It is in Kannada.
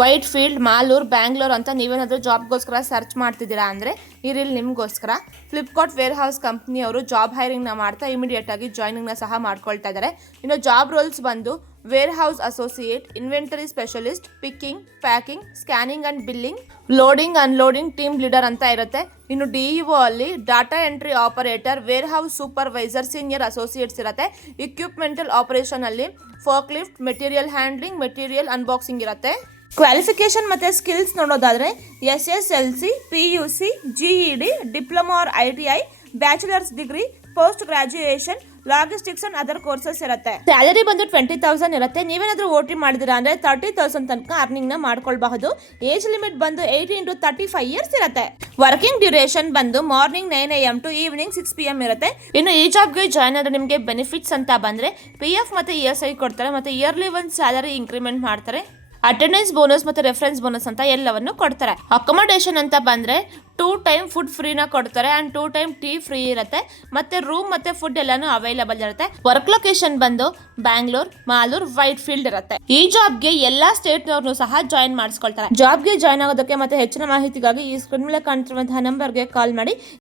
ವೈಟ್ ಫೀಲ್ಡ್, ಮಾಲೂರ್, ಬ್ಯಾಂಗ್ಳೂರ್ ಅಂತ ನೀವೇನಾದರೂ ಜಾಬ್ಗೋಸ್ಕರ ಸರ್ಚ್ ಮಾಡ್ತಿದ್ದೀರಾ ಅಂದರೆ ಈ ರೀಲ್ ನಿಮಗೋಸ್ಕರ. ಫ್ಲಿಪ್ಕಾರ್ಟ್ ವೇರ್ ಹೌಸ್ ಕಂಪ್ನಿಯವರು ಜಾಬ್ ಹೈರಿಂಗ್ನ ಮಾಡ್ತಾ ಇಮಿಡಿಯೇಟಾಗಿ ಜಾಯ್ನಿಂಗ್ನ ಸಹ ಮಾಡ್ಕೊಳ್ತಾ ಇದ್ದಾರೆ. ಇನ್ನು ಜಾಬ್ ರೋಲ್ಸ್ ಬಂದು warehouse associate, inventory specialist, picking, packing, scanning and billing, loading unloading team leader ಅಂತ ಇರುತ್ತೆ. ಇನ್ನು DEO ಅಲ್ಲಿ data entry operator, warehouse supervisor, senior associates ಇರುತ್ತೆ. ಇಕ್ವಿಪ್ಮೆಂಟಲ್ ಆಪರೇಷನ್ ಅಲ್ಲಿ forklift, material handling, material unboxing ಇರುತ್ತೆ. ಕ್ವಾಲಿಫಿಕೇಶನ್ ಮತ್ತು ಸ್ಕಿಲ್ಸ್ ನೋಡೋದಾದರೆ SSLC, PUC, GED, diploma or ITI, bachelors degree, post graduation, logistics and other courses ಇರುತ್ತೆ. ಸ್ಯಾಲರಿ ಬಂದು 20,000 ಇರುತ್ತೆ. ನೀವೇನಾದ್ರೂ OT ಮಾಡಿದಿರಾ ಅಂದ್ರೆ 30,000 ತನಕ ಅರ್ನಿಂಗ್ ನ ಮಾಡ್ಕೊಳ್ಬಹುದು. ಏಜ್ ಲಿಮಿಟ್ ಬಂದು 18 to 35 ಇಯರ್ಸ್ ಇರುತ್ತೆ. ವರ್ಕಿಂಗ್ ಡ್ಯೂರೇಷನ್ ಬಂದು morning 9 AM to evening 6 PM ಇರುತ್ತೆ. ಇನ್ನು ಈ ಜಾಬ್ಗೆ ಜಾಯ್ನ್ ಆದ್ರೆ ನಿಮಗೆ ಬೆನಿಫಿಟ್ಸ್ ಅಂತ ಬಂದ್ರೆ PF ಮತ್ತೆ ESI ಕೊಡ್ತಾರೆ, ಮತ್ತೆ ಇಯರ್ಲಿ ಒಂದು ಸ್ಯಾಲರಿ ಇನ್ಕ್ರಿಮೆಂಟ್ ಮಾಡ್ತಾರೆ. ಅಟೆಂಡೆನ್ಸ್ ಬೋನಸ್ ಮತ್ತೆ ರೆಫರೆನ್ಸ್ ಬೋನಸ್ ಅಂತ ಎಲ್ಲವನ್ನು ಕೊಡ್ತಾರೆ. ಅಕೊಮಡೇಷನ್ ಅಂತ ಬಂದ್ರೆ 2 ಟೈಮ್ ಫುಡ್ ಫ್ರೀನ ಕೊಡ್ತಾರೆ ಅಂಡ್ 2 ಟೈಮ್ ಟೀ ಫ್ರೀ ಇರುತ್ತೆ. ಮತ್ತೆ ರೂಮ್ ಮತ್ತೆ ಫುಡ್ ಎಲ್ಲಾನು ಅವೈಲಬಲ್ ಇರುತ್ತೆ. ವರ್ಕ್ ಲೊಕೇಶನ್ ಬಂದು ಬ್ಯಾಂಗ್ಳೂರ್, ಮಾಲೂರ್, ವೈಟ್ ಫೀಲ್ಡ್ ಇರುತ್ತೆ. ಈ ಜಾಬ್ಗೆ ಎಲ್ಲಾ ಸ್ಟೇಟ್ ನವರು ಸಹ ಜಾಯಿನ್ ಮಾಡಿಸ್ಕೊಳ್ತಾರೆ. ಜಾಬ್ಗೆ ಜಾಯ್ನ್ ಆಗೋದಕ್ಕೆ ಮತ್ತೆ ಹೆಚ್ಚಿನ ಮಾಹಿತಿಗಾಗಿ ಈ ಸ್ಕ್ರೀನ್ ಮೇಲೆ ಕಾಣ್ತಿರುವಂತಹ ನಂಬರ್ಗೆ ಕಾಲ್ ಮಾಡಿ.